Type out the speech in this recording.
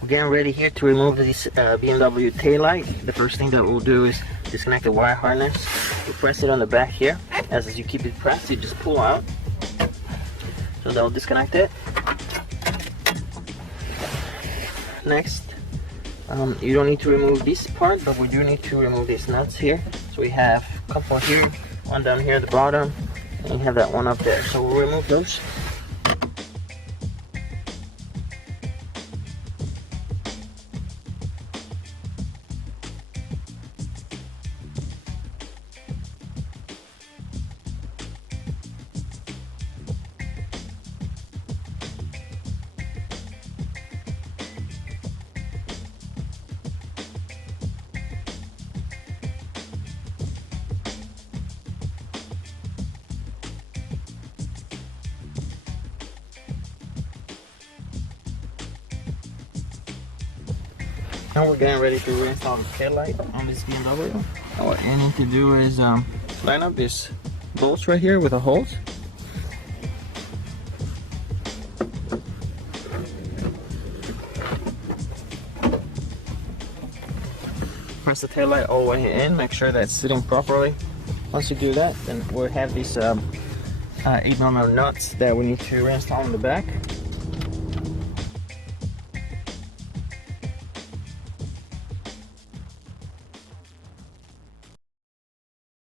We're getting ready here to remove this BMW taillight. The first thing that we'll do is disconnect the wire harness. You press it on the back here. As you keep it pressed, you just pull out. So that'll disconnect it. Next, you don't need to remove this part, but we do need to remove these nuts here. So we have a couple here, one down here at the bottom, and you have that one up there. So we'll remove those. Now we're getting ready to reinstall the taillight on this BMW. What you need to do is line up this bolts right here with the holes. Press the taillight all the way in, make sure that's sitting properly. Once you do that, then we'll have these 8mm nuts that we need to reinstall in the back.